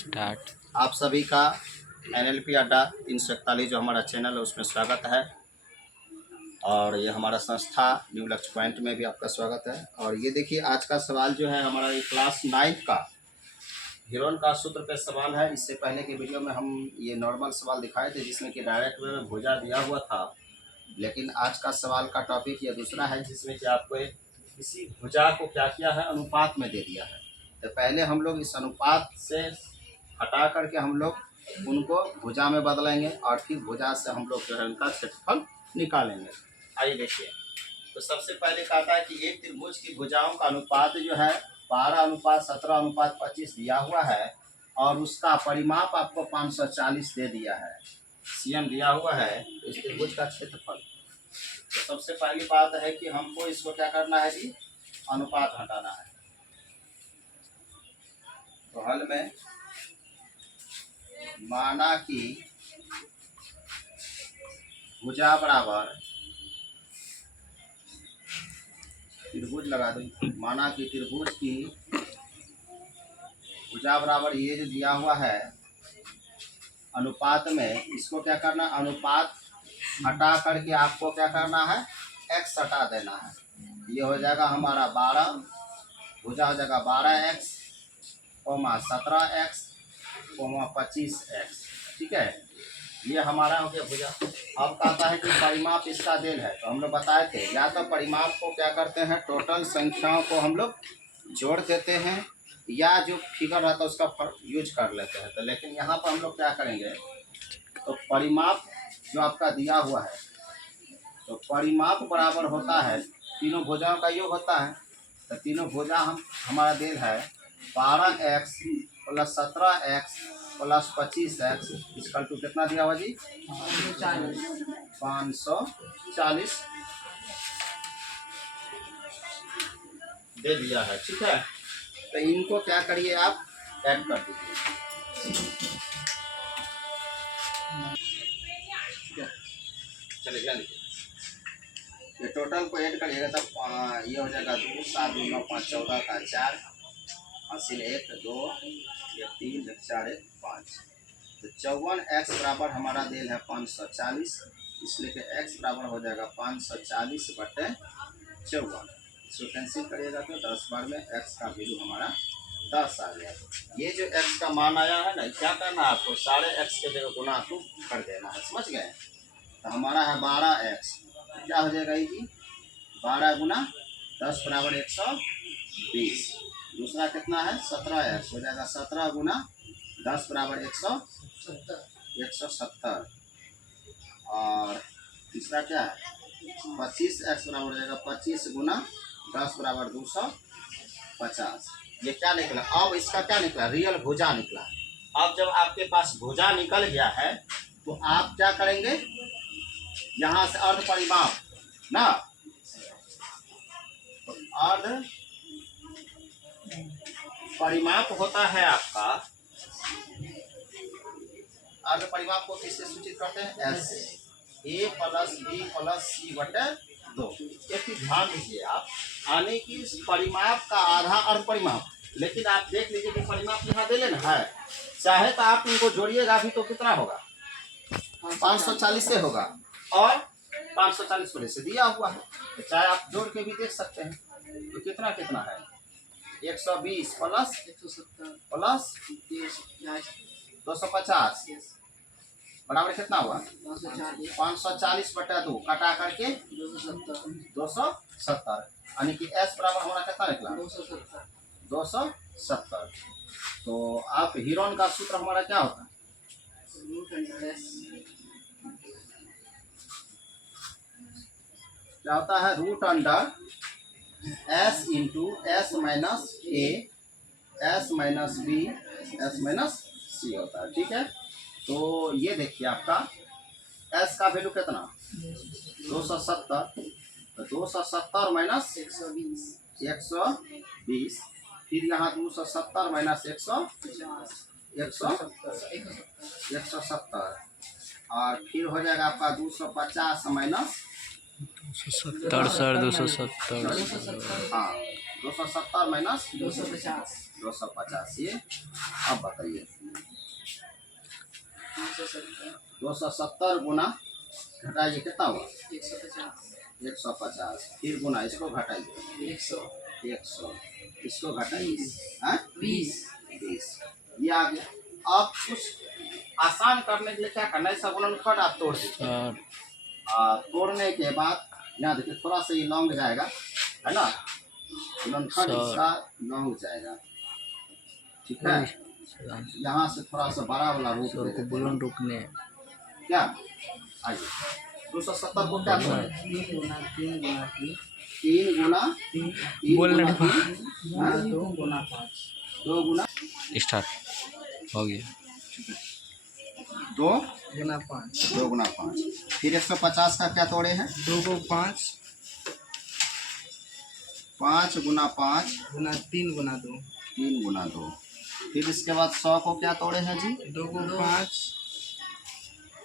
Start. आप सभी का NLP अड्डा 341 जो हमारा चैनल है उसमें स्वागत है। और ये हमारा संस्था न्यू लक्ष्य पॉइंट में भी आपका स्वागत है। और ये देखिए आज का सवाल जो है हमारा ये क्लास 9 का हीरोन का सूत्र पे सवाल है। इससे पहले के वीडियो में हम ये नॉर्मल सवाल दिखाए थे जिसमें कि डायरेक्ट वे में भुजा दिया हुआ था, लेकिन आज का सवाल का टॉपिक ये दूसरा है जिसमें कि आपको एक किसी भुजा को क्या किया है, अनुपात में दे दिया है। तो पहले हम लोग इस अनुपात से हटा करके हम लोग उनको भुजा में बदलेंगे और फिर भुजा से हम लोग जो है उनका क्षेत्रफल निकालेंगे। आइए देखिए, तो सबसे पहले कहता है कि एक त्रिभुज की भुजाओं का अनुपात जो है 12:17:25 दिया हुआ है और उसका परिमाप आपको 540 दे दिया है, CM दिया हुआ है इस त्रिभुज का क्षेत्रफल। तो सबसे पहली बात है कि हमको इसको क्या करना है जी, अनुपात हटाना है। तो हल में माना कि भुजा बराबर त्रिभुज लगा दो, माना कि त्रिभुज की भुजा बराबर ये जो दिया हुआ है अनुपात में, इसको क्या करना, अनुपात हटा करके आपको क्या करना है, x हटा देना है। ये हो जाएगा हमारा 12, भुजा हो जाएगा 12x, 17x, 25x। ठीक है, ये हमारा हो गया भुजा। अब कहता है कि परिमाप इसका देल है, तो हम लोग बताए थे या तो परिमाप को क्या करते हैं, टोटल संख्याओं को हम लोग जोड़ देते हैं या जो फिगर रहता है उसका यूज कर लेते हैं। तो लेकिन यहाँ पर हम लोग क्या करेंगे, तो परिमाप जो आपका दिया हुआ है, तो परिमाप बराबर होता है तीनों भुजाओं का योग होता है। तो तीनों भुजा हमारा देल है 12x + 17x + 25x इसका टू कितना दिया हुआ जी, 540 दे दिया है। ठीक है, तो इनको क्या करिए, आप ऐड कर दीजिए। चलिए क्या लिखिए, ये टोटल को ऐड करिएगा तब ये हो जाएगा 2 7 2 9 5 14 का 4 हासिल 1 2 1 3 1 4 1 5। तो 54x बराबर हमारा देल है 540, इसलिए कि x बराबर हो जाएगा 540/54। इसको कैंसिल करिएगा तो 10 बार में x का वैल्यू हमारा 10 आ गया। ये जो x का मान आया है ना, क्या करना है आपको, सारे x के जगह गुना टू कर देना है, समझ गए। तो हमारा है 12x, क्या हो जाएगा ये जी, 12 × 10 = 120। दूसरा कितना है, 17x हो जाएगा 17 × 10 = 170। और तीसरा क्या है, 25x बराबर हो जाएगा 25 × 10 = 250। ये क्या निकला, अब इसका क्या निकला, रियल भुजा निकला। अब जब आपके पास भुजा निकल गया है तो आप क्या करेंगे, यहाँ से अर्ध परिमाप ना, तो अर्ध परिमाप होता है आपका, अर्ध परिमाप को किससे सूचित करते हैं, S से, A + B + C/2। एक चीज ध्यान दीजिए आप, आने की परिमाप का आधा अर्ध परिमाप, लेकिन आप देख लीजिए कि परिमाप यहाँ दे लेना है, चाहे तो आप इनको जोड़िएगा भी तो कितना होगा, 540 से होगा और 540 पहले से दिया हुआ है, तो चाहे आप जोड़ के भी देख सकते हैं। तो कितना कितना है, 120 प्लस 250 बराबर कितना हुआ, 540/2 कटा करके 270, यानी कि S बराबर हमारा कितना निकला, 270। तो आप हीरोन का सूत्र हमारा क्या होता है, क्या होता है, √S × S - A S - B S - C होता है। ठीक है, तो ये देखिए आपका S का वैल्यू कितना, 270, तो 270 - 120, फिर यहाँ 270 - 170 और फिर हो जाएगा आपका 250 270 सर 270। हाँ 270 - 250 250। ये अब बताइए 270 गुना घटाइए कितना हुआ 150। फिर गुना इसको घटाइए 100 इसको घटाइए 20। ये आ गया। अब कुछ आसान करने के लिए क्या करना है, सब गुणनखंड आप तोड़ दीजिए। तोड़ने के बाद यहाँ देखिए थोड़ा सा ये लॉन्ग जाएगा है ना, गुणनखंड इसका लॉन्ग हो जाएगा, ठीक है। यहाँ से थोड़ा सा बड़ा वाला रूप दे देते हैं। रुकने क्या आइए 270 को क्या करें 3 गुना 2 गुना स्टार्ट हो गया 2 गुना 5 2 गुना 5। फिर 150 का क्या तोड़े हैं 2 को 5 5 गुना 5 गुना 3 गुना 2 3 गुना 2। फिर इसके बाद 100 को क्या तोड़े हैं जी 2 को 5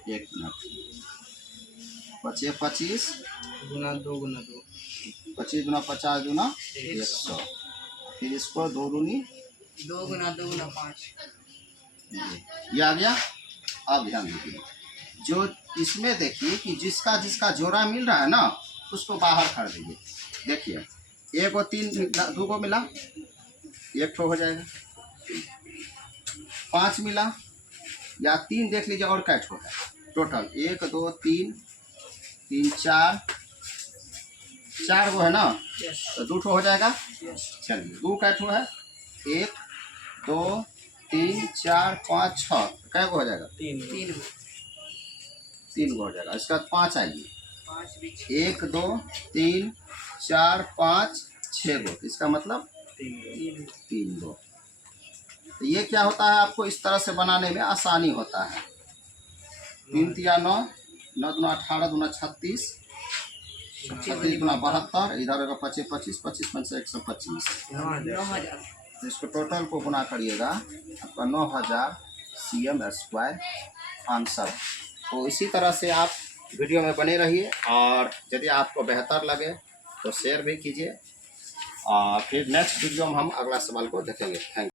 1 मिनट बचे 25 गुना 2 गुना 2 25 गुना 50 गुना 100। फिर इसको 2 दूनी 2 गुना 5 ये आ गया। अब ध्यान दीजिए जो इसमें देखिए कि जिसका जिसका जोड़ा मिल रहा है ना उसको बाहर कर दीजिए। देखिए 1 को 3 मिला 2 को मिला 1 ठो हो जाएगा, 5 मिला या 3 देख लीजिए और क्या ठो है टोटल 1 2 3 3 4 गो है ना, तो 2 ठो हो जाएगा। चलिए 2 का ठो है 1 2 3 4 5 6 क्या गो हो जाएगा 3 गो हो जाएगा। इसका 5 आइए 1 2 3 4 5 6 गो, इसका मतलब 3 गो। तो ये क्या होता है आपको इस तरह से बनाने में आसानी होता है। 3 तिया 9 9 दूना 18 दूना 36 36 दूना 72 इधर होगा 25 25 25 5 125। तो इसको टोटल को गुना करिएगा आपका 9000 cm² आंसर। तो इसी तरह से आप वीडियो में बने रहिए और यदि आपको बेहतर लगे तो शेयर भी कीजिए और फिर नेक्स्ट वीडियो में हम अगला सवाल को देखेंगे। Thank you.